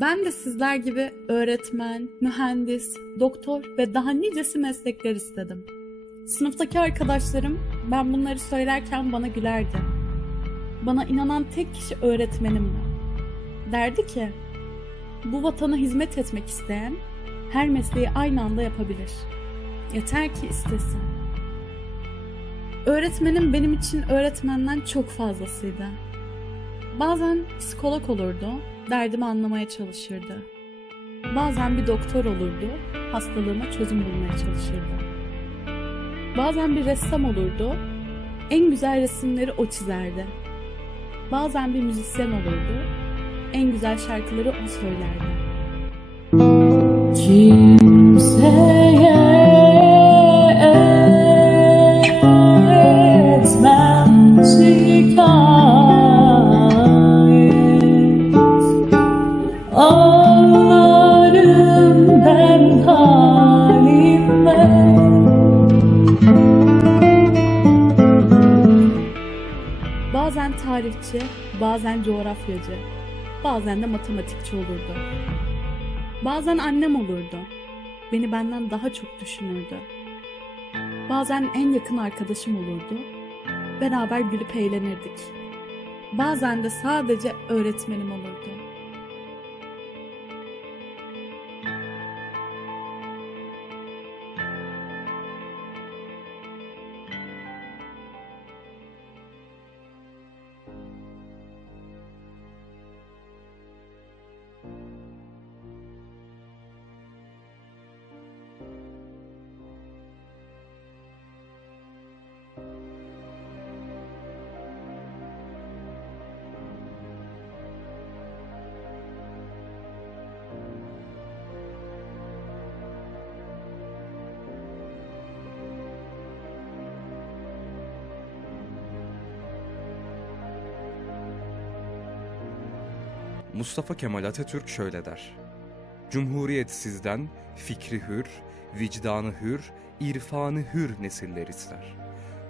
Ben de sizler gibi öğretmen, mühendis, doktor ve daha nicesi meslekler istedim. Sınıftaki arkadaşlarım ben bunları söylerken bana gülerdi. Bana inanan tek kişi öğretmenimdi. Derdi ki, bu vatana hizmet etmek isteyen her mesleği aynı anda yapabilir. Yeter ki istesin. Öğretmenim benim için öğretmenden çok fazlasıydı. Bazen psikolog olurdu, derdimi anlamaya çalışırdı. Bazen bir doktor olurdu, hastalığıma çözüm bulmaya çalışırdı. Bazen bir ressam olurdu, en güzel resimleri o çizerdi. Bazen bir müzisyen olurdu, en güzel şarkıları o söylerdi. Kimseye tarihçi, bazen coğrafyacı, bazen de matematikçi olurdu. Bazen annem olurdu. Beni benden daha çok düşünürdü. Bazen en yakın arkadaşım olurdu. Beraber gülüp eğlenirdik. Bazen de sadece öğretmenim olurdu. Mustafa Kemal Atatürk şöyle der. Cumhuriyet sizden fikri hür, vicdanı hür, irfanı hür nesiller ister.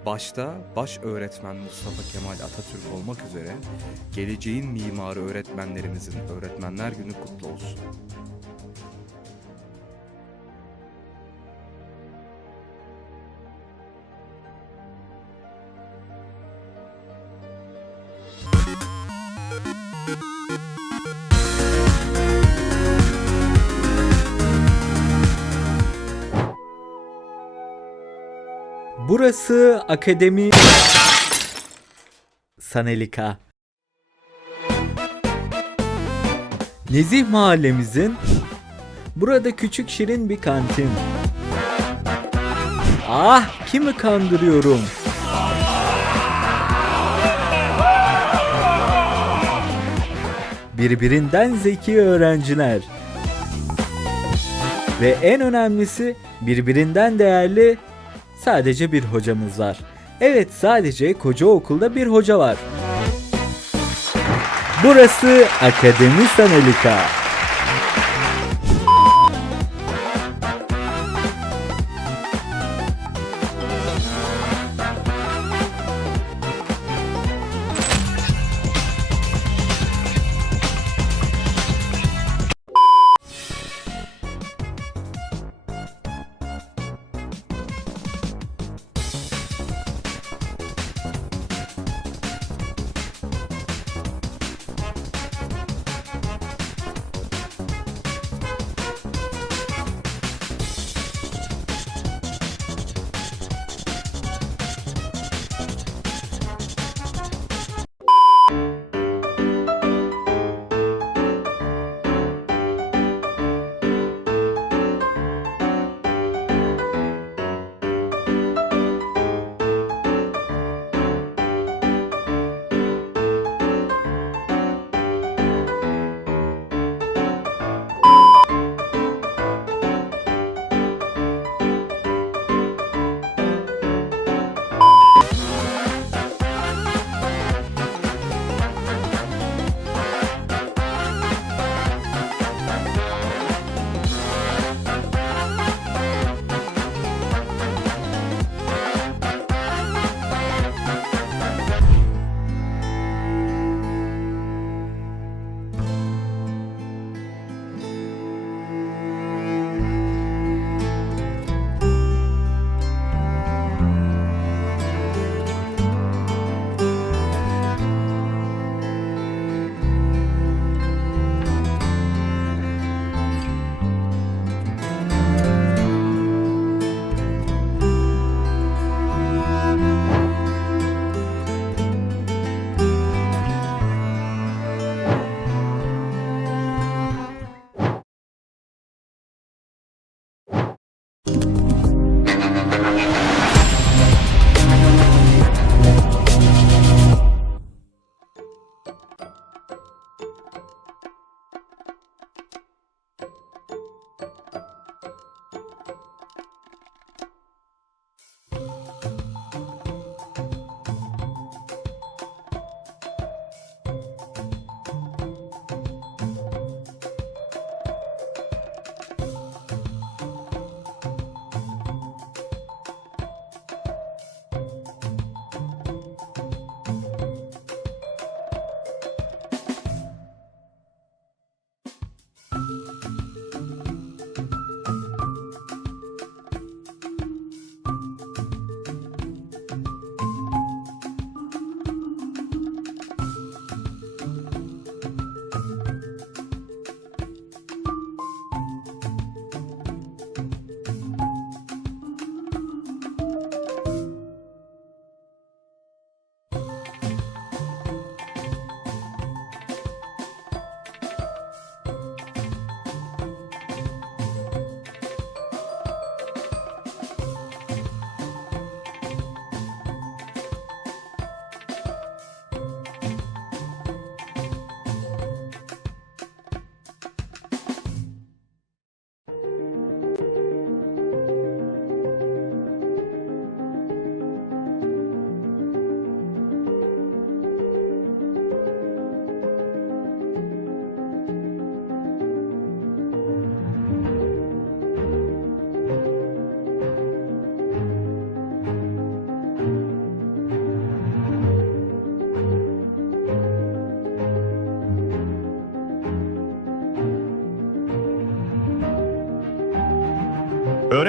Başta baş öğretmen Mustafa Kemal Atatürk olmak üzere geleceğin mimarı öğretmenlerimizin Öğretmenler Günü kutlu olsun. Burası Akademi Sanelika. Nezih mahallemizin burada küçük şirin bir kantin. Ah kimi kandırıyorum? Birbirinden zeki öğrenciler. Ve en önemlisi birbirinden değerli sadece bir hocamız var. Evet sadece koca okulda bir hoca var. Burası Akademi Sanelika.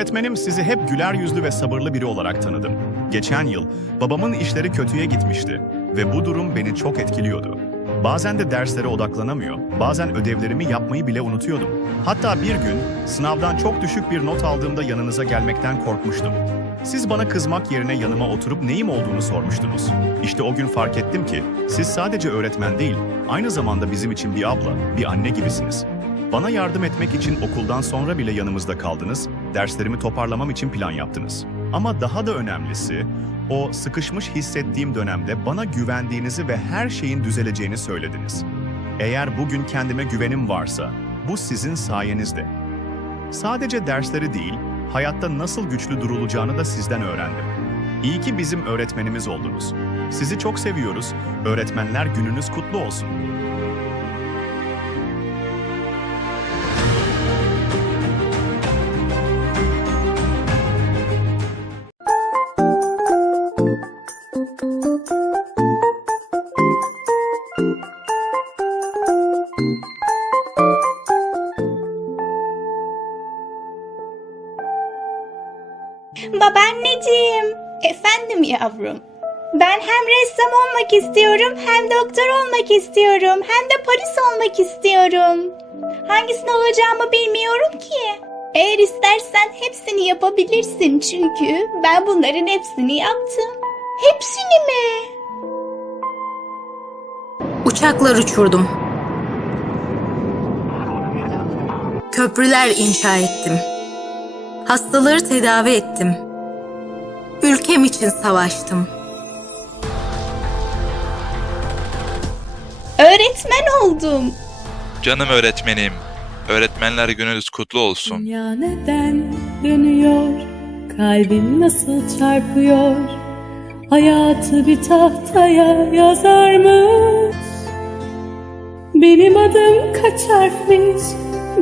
Öğretmenim sizi hep güler yüzlü ve sabırlı biri olarak tanıdım. Geçen yıl babamın işleri kötüye gitmişti ve bu durum beni çok etkiliyordu. Bazen de derslere odaklanamıyor, bazen ödevlerimi yapmayı bile unutuyordum. Hatta bir gün sınavdan çok düşük bir not aldığımda yanınıza gelmekten korkmuştum. Siz bana kızmak yerine yanıma oturup neyim olduğunu sormuştunuz. İşte o gün fark ettim ki siz sadece öğretmen değil, aynı zamanda bizim için bir abla, bir anne gibisiniz. Bana yardım etmek için okuldan sonra bile yanımızda kaldınız, derslerimi toparlamam için plan yaptınız. Ama daha da önemlisi, o sıkışmış hissettiğim dönemde bana güvendiğinizi ve her şeyin düzeleceğini söylediniz. Eğer bugün kendime güvenim varsa, bu sizin sayenizde. Sadece dersleri değil, hayatta nasıl güçlü durulacağını da sizden öğrendim. İyi ki bizim öğretmenimiz oldunuz. Sizi çok seviyoruz. Öğretmenler gününüz kutlu olsun. Babaanneciğim. Efendim yavrum. Ben hem ressam olmak istiyorum, hem doktor olmak istiyorum, hem de polis olmak istiyorum. Hangisini olacağımı bilmiyorum ki. Eğer istersen hepsini yapabilirsin çünkü ben bunların hepsini yaptım. Hepsini mi? Uçaklar uçurdum. Köprüler inşa ettim. Hastaları tedavi ettim. Ülkem için savaştım. Öğretmen oldum. Canım öğretmenim, öğretmenler gününüz kutlu olsun. Dünya neden dönüyor? Kalbim nasıl çarpıyor? Hayatı bir tahtaya yazarmış. Benim adım kaç harfmiş?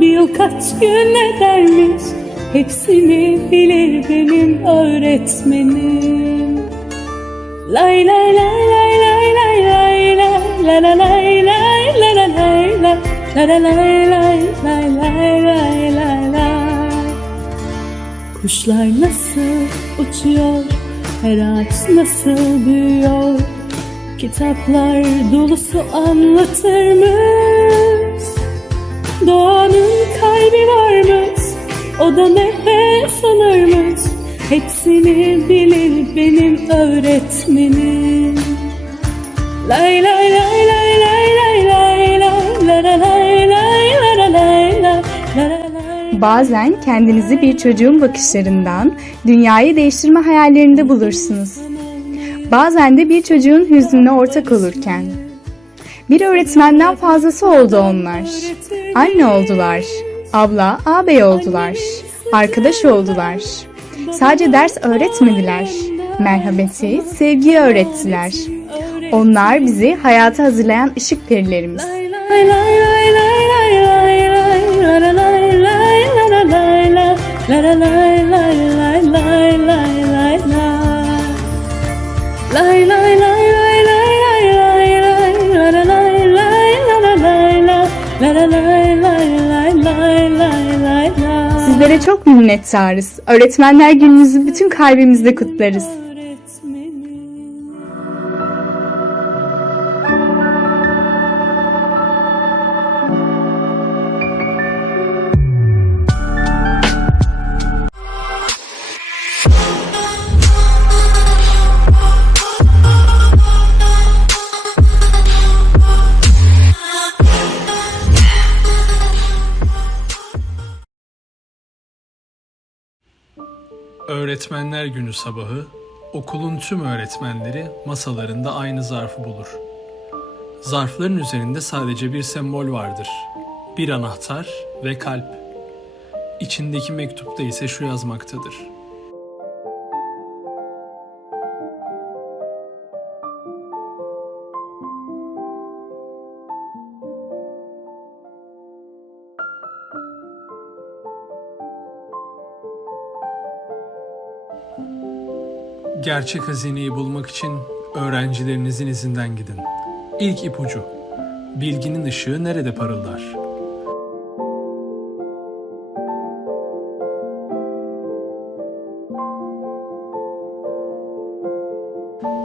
Bir yıl kaç gün edermiş? Hepsini bilir benim öğretmenim. Lay lay lay lay lay lay lay lay la la lay lay la la lay lay la la lay lay lay lay lay lay lay Kuşlar nasıl uçuyor, her ağaç nasıl büyüyor Kitaplar dolusu anlatırmış Doğanın kalbi varmış, o da nefes alırmış Hepsini bilir benim öğretmenim Lay lay lay lay lay lay lay lay la la lay lay la la lay lay la la lay Bazen kendinizi bir çocuğun bakışlarından dünyayı değiştirme hayallerinde bulursunuz. Bazen de bir çocuğun hüznüne ortak olurken. Bir öğretmenden fazlası oldu onlar. Anne oldular, abla, ağabey oldular, arkadaş oldular. Sadece ders öğretmediler, merhameti, sevgiyi öğrettiler. Onlar bizi hayata hazırlayan ışık perilerimiz. la la la la la Sizlere çok minnettarız. Öğretmenler gününüzü bütün kalbimizle kutlarız. Öğretmenler Günü sabahı okulun tüm öğretmenleri masalarında aynı zarfı bulur. Zarfların üzerinde sadece bir sembol vardır. Bir anahtar ve kalp. İçindeki mektupta ise şu yazmaktadır. Gerçek hazineyi bulmak için öğrencilerinizin izinden gidin. İlk ipucu. Bilginin ışığı nerede parıldar?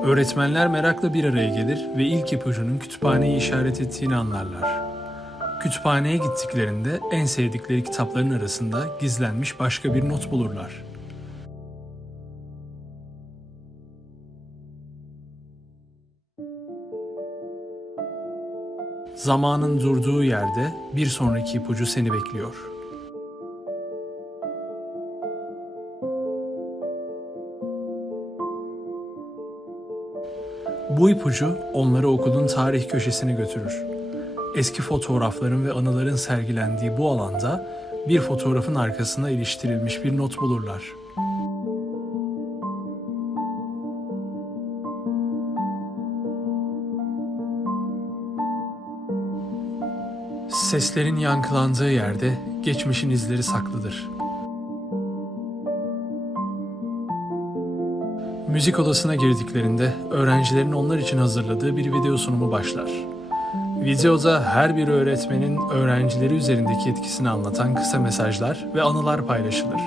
Öğretmenler merakla bir araya gelir ve ilk ipucunun kütüphaneyi işaret ettiğini anlarlar. Kütüphaneye gittiklerinde en sevdikleri kitapların arasında gizlenmiş başka bir not bulurlar. Zamanın durduğu yerde bir sonraki ipucu seni bekliyor. Bu ipucu onları okulun tarih köşesine götürür. Eski fotoğrafların ve anıların sergilendiği bu alanda bir fotoğrafın arkasına iliştirilmiş bir not bulurlar. Seslerin yankılandığı yerde geçmişin izleri saklıdır. Müzik odasına girdiklerinde öğrencilerin onlar için hazırladığı bir video sunumu başlar. Videoda her bir öğretmenin öğrencileri üzerindeki etkisini anlatan kısa mesajlar ve anılar paylaşılır.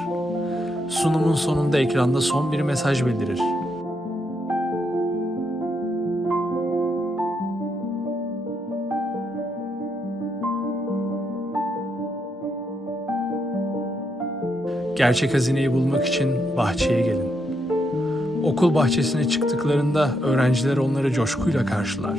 Sunumun sonunda ekranda son bir mesaj belirir. Gerçek hazineyi bulmak için bahçeye gelin. Okul bahçesine çıktıklarında öğrenciler onları coşkuyla karşılar.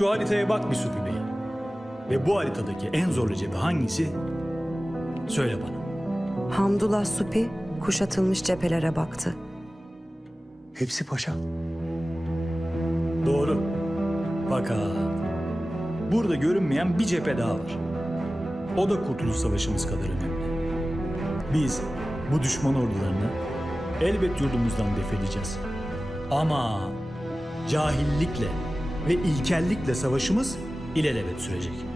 Şu haritaya bak bir Supi Bey. Ve bu haritadaki en zorlu cephe hangisi? Söyle bana. Hamdullah Supi kuşatılmış cephelere baktı. Hepsi paşa. Doğru. Fakat burada görünmeyen bir cephe daha var. O da Kurtuluş Savaşımız kadar önemli. Biz bu düşman ordularını elbet yurdumuzdan defedeceğiz. Ama cahillikle ve ilkellikle savaşımız ilelebet sürecek.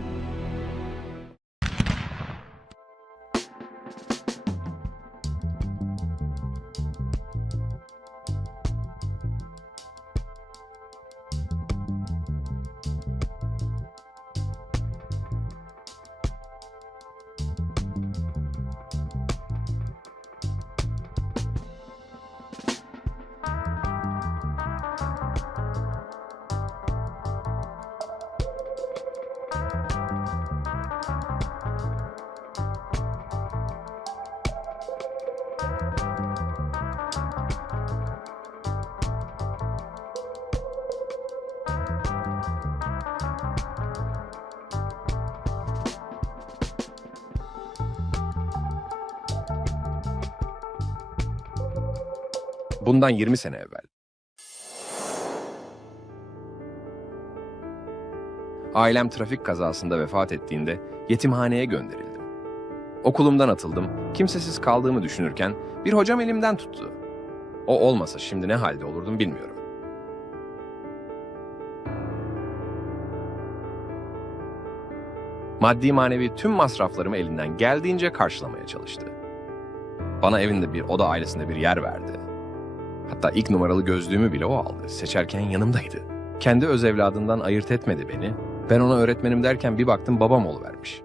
Bundan 20 sene evvel. Ailem trafik kazasında vefat ettiğinde yetimhaneye gönderildim. Okulumdan atıldım, kimsesiz kaldığımı düşünürken bir hocam elimden tuttu. O olmasa şimdi ne halde olurdum bilmiyorum. Maddi manevi tüm masraflarımı elinden geldiğince karşılamaya çalıştı. Bana evinde bir oda ailesinde bir yer verdi. Hatta ilk numaralı gözlüğümü bile o aldı. Seçerken yanımdaydı. Kendi öz evladından ayırt etmedi beni. Ben ona öğretmenim derken bir baktım babam oluvermiş.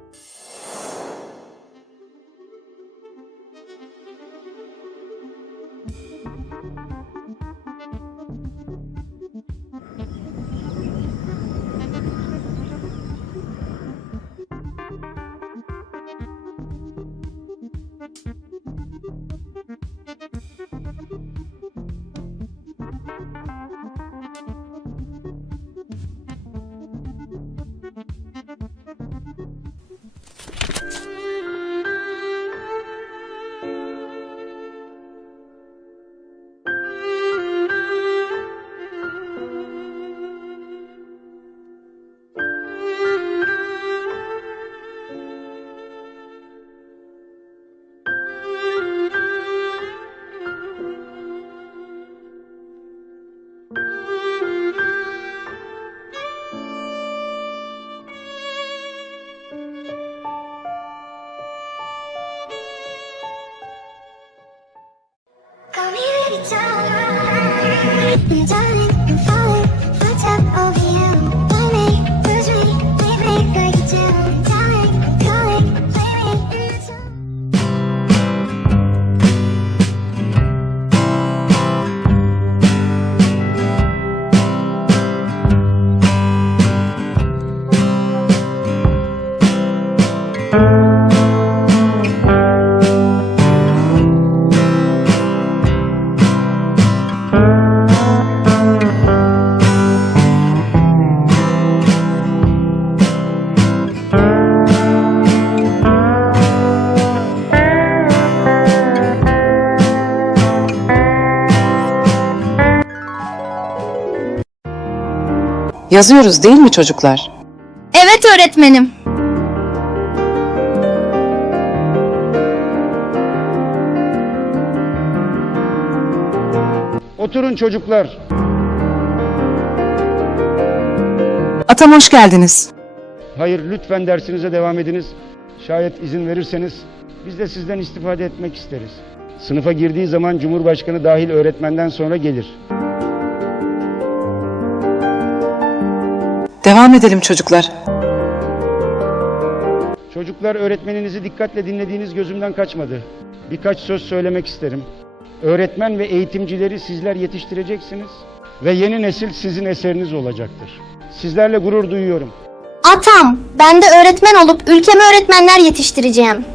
Yazıyoruz değil mi çocuklar? Evet öğretmenim. Oturun çocuklar. Atam hoş geldiniz. Hayır lütfen dersinize devam ediniz. Şayet izin verirseniz biz de sizden istifade etmek isteriz. Sınıfa girdiği zaman Cumhurbaşkanı dahil öğretmenden sonra gelir. Devam edelim çocuklar. Çocuklar öğretmeninizi dikkatle dinlediğiniz gözümden kaçmadı. Birkaç söz söylemek isterim. Öğretmen ve eğitimcileri sizler yetiştireceksiniz ve yeni nesil sizin eseriniz olacaktır. Sizlerle gurur duyuyorum. Atam, ben de öğretmen olup ülkeme öğretmenler yetiştireceğim.